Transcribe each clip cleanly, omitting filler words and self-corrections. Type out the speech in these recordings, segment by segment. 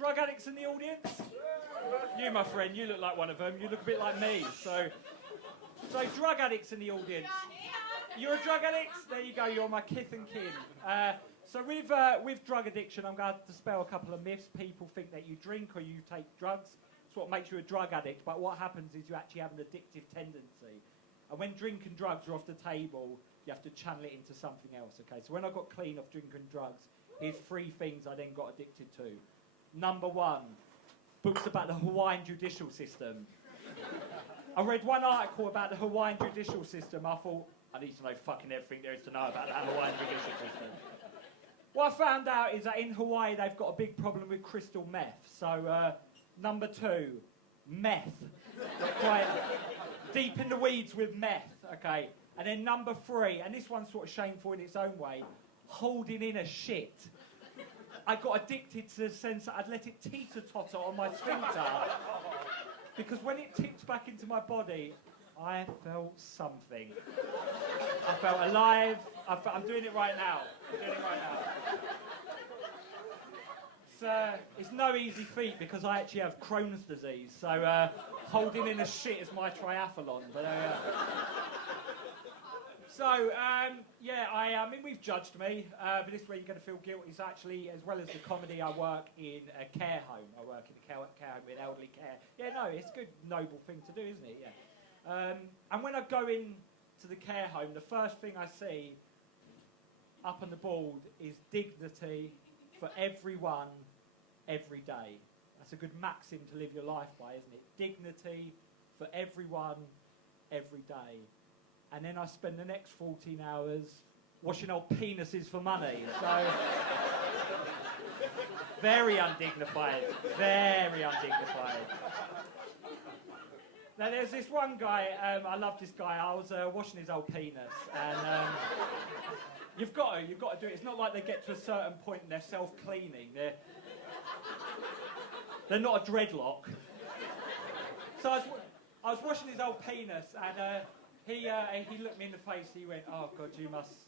Drug addicts in the audience? You, my friend, you look like one of them. You look a bit like me. So drug addicts in the audience. You're a drug addict? There you go. You're my kith and kin. So with drug addiction, I'm going to dispel a couple of myths. People think that you drink or you take drugs. It's what makes you a drug addict. But what happens is you actually have an addictive tendency. And when drink and drugs are off the table, you have to channel it into something else. Okay. So when I got clean off drink and drugs, here's 3 things I then got addicted to. Number 1, books about the Hawaiian judicial system. I read one article about the Hawaiian judicial system. I thought, I need to know fucking everything there is to know about that Hawaiian judicial system. What I found out is that in Hawaii they've got a big problem with crystal meth. So number 2, meth. They're quite deep in the weeds with meth, okay. And then number 3, and this one's sort of shameful in its own way, holding in a shit. I got addicted to the sense that I'd let it teeter-totter on my sphincter. Because when it tipped back into my body, I felt something. I felt alive. I'm doing it right now. It's no easy feat because I actually have Crohn's disease. So holding in a shit is my triathlon. But, I mean, we've judged me, but this is where you're going to feel guilty. So actually, as well as the comedy, I work in a care home. I work in a care home with elderly care. Yeah, no, it's a good, noble thing to do, isn't it? Yeah. And when I go into the care home, the first thing I see up on the board is dignity for everyone, every day. That's a good maxim to live your life by, isn't it? Dignity for everyone, every day. And then I spend the next 14 hours washing old penises for money. So, very undignified. Very undignified. Now, there's this one guy, I love this guy. I was washing his old penis. And you've got to do it. It's not like they get to a certain point and they're self-cleaning. They're not a dreadlock. So I was washing his old penis, and he looked me in the face. He went, "Oh God, you must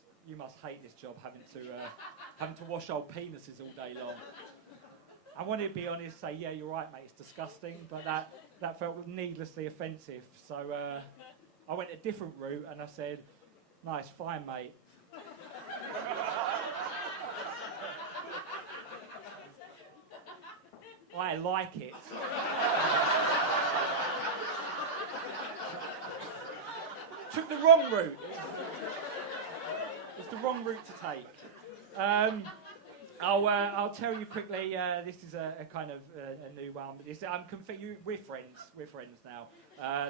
hate this job, having to wash old penises all day long." I wanted to be honest, say, "Yeah, you're right, mate. It's disgusting," but that felt needlessly offensive. So I went a different route, and I said, "No, it's fine, mate." I like it. Took the wrong route. It's the wrong route to take. I'll tell you quickly. This is a kind of a new one. But we're friends. We're friends now.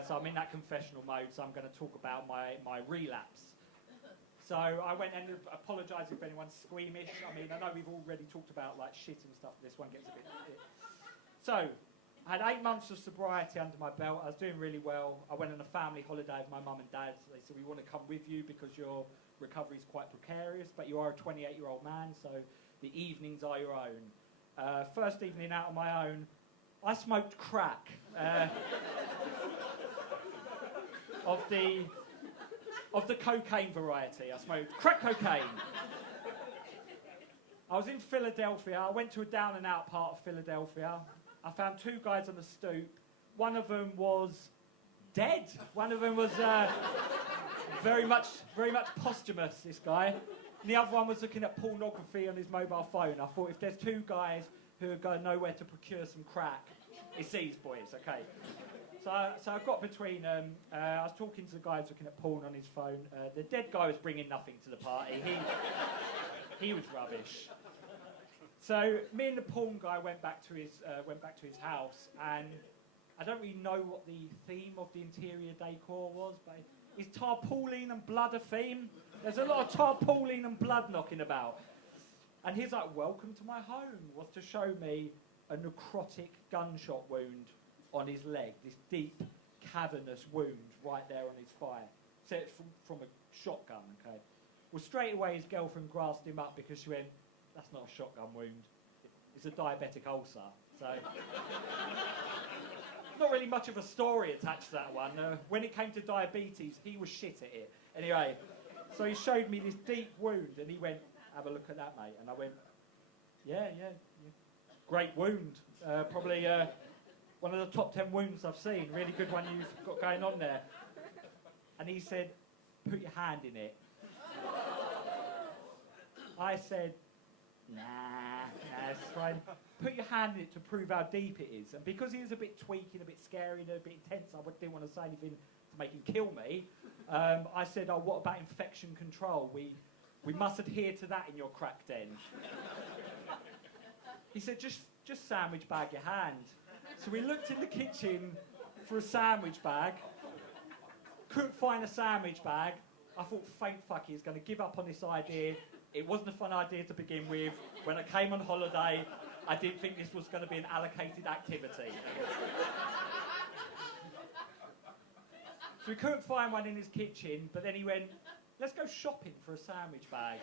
So I'm in that confessional mode. So I'm going to talk about my relapse. So I went and apologised if anyone's squeamish. I mean, I know we've already talked about like shit and stuff. This one gets a bit. So I had 8 months of sobriety under my belt. I was doing really well. I went on a family holiday with my mum and dad. So they said, "We want to come with you because your recovery is quite precarious, but you are a 28-year-old man, so the evenings are your own." First evening out on my own, I smoked crack. Of the cocaine variety. I smoked crack cocaine. I was in Philadelphia. I went to a down-and-out part of Philadelphia. I found 2 guys on the stoop. One of them was dead. One of them was very much posthumous, this guy. And the other one was looking at pornography on his mobile phone. I thought, if there's 2 guys who are going nowhere to procure some crack, it's these boys, okay. So I got between them. I was talking to the guys looking at porn on his phone. The dead guy was bringing nothing to the party. He was rubbish. So me and the porn guy went back to his house, and I don't really know what the theme of the interior decor was, but is tarpaulin and blood a theme? There's a lot of tarpaulin and blood knocking about. And he's like, "Welcome to my home," was to show me a necrotic gunshot wound on his leg, this deep, cavernous wound right there on his thigh. So it's from a shotgun, okay? Well, straight away his girlfriend grasped him up because she went, "That's not a shotgun wound, it's a diabetic ulcer." So, not really much of a story attached to that one. When it came to diabetes, he was shit at it. Anyway, so he showed me this deep wound and he went, "Have a look at that, mate." And I went, yeah. great wound. Probably one of the top 10 wounds I've seen. Really good one you've got going on there. And he said, put your hand in it. I said, nah, it's fine. Put your hand in it to prove how deep it is. And because he was a bit tweaky, a bit scary, and a bit intense, I didn't want to say anything to make him kill me. I said, oh, what about infection control? We must adhere to that in your crack den. He said, just sandwich bag your hand. So we looked in the kitchen for a sandwich bag. Couldn't find a sandwich bag. I thought, faint fuck, he's going to give up on this idea. It wasn't a fun idea to begin with. When I came on holiday, I didn't think this was going to be an allocated activity. So we couldn't find one in his kitchen, but then he went, let's go shopping for a sandwich bag.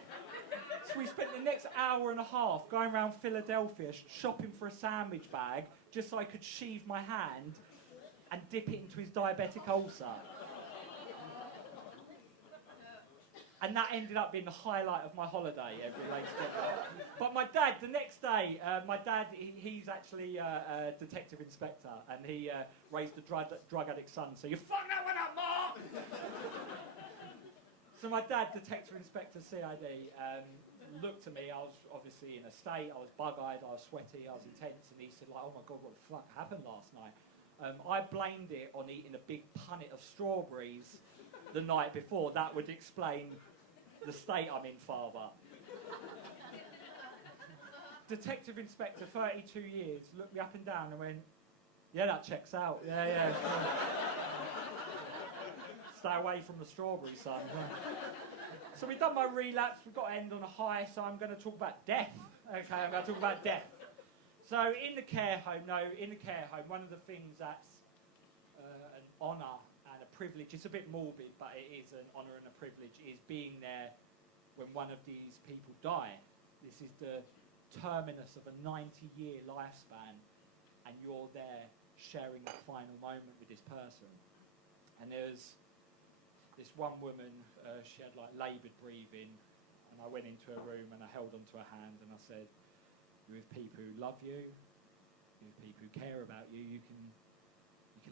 So we spent the next hour and a half going around Philadelphia shopping for a sandwich bag just so I could sheathe my hand and dip it into his diabetic ulcer. And that ended up being the highlight of my holiday every late step. But my dad, the next day, he's actually a detective inspector, and he raised a drug addict son. So you fuck that one up, Mark! So my dad, detective inspector CID, looked at me. I was obviously in a state. I was bug-eyed. I was sweaty. I was intense. And he said, like, oh my God, what the fuck happened last night? I blamed it on eating a big punnet of strawberries the night before. That would explain the state I'm in, father. Detective inspector, 32 years, looked me up and down and went, yeah, that checks out. Yeah. Stay away from the strawberry, son. So we've done my relapse. We've got to end on a high, so I'm going to talk about death. Okay, I'm going to talk about death. So in the care home, one of the things that's an honour and a privilege, it's a bit morbid, but it is an honour and a privilege, is being there when one of these people die. This is the terminus of a 90-year lifespan, and you're there sharing that final moment with this person. And there's this one woman, she had like laboured breathing, and I went into her room and I held onto her hand and I said, you're with people who love you, you're with people who care about you, you can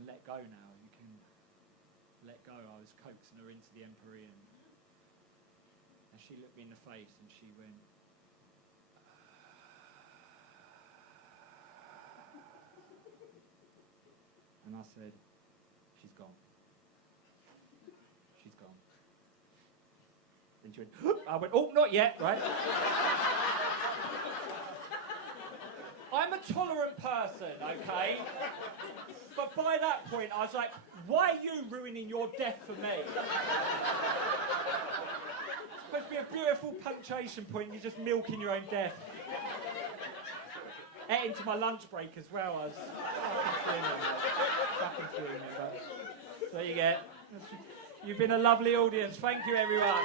let go now, you can let go. I was coaxing her into the Empyrean, and she looked me in the face and she went, and I said, she's gone. She's gone. Then she went, I went, oh, not yet, right? I'm a tolerant person, okay? But by that point, I was like, why are you ruining your death for me? It's supposed to be a beautiful punctuation point, and you're just milking your own death. Ate into my lunch break as well. I was fucking fuming. But there you get. You've been a lovely audience. Thank you, everyone.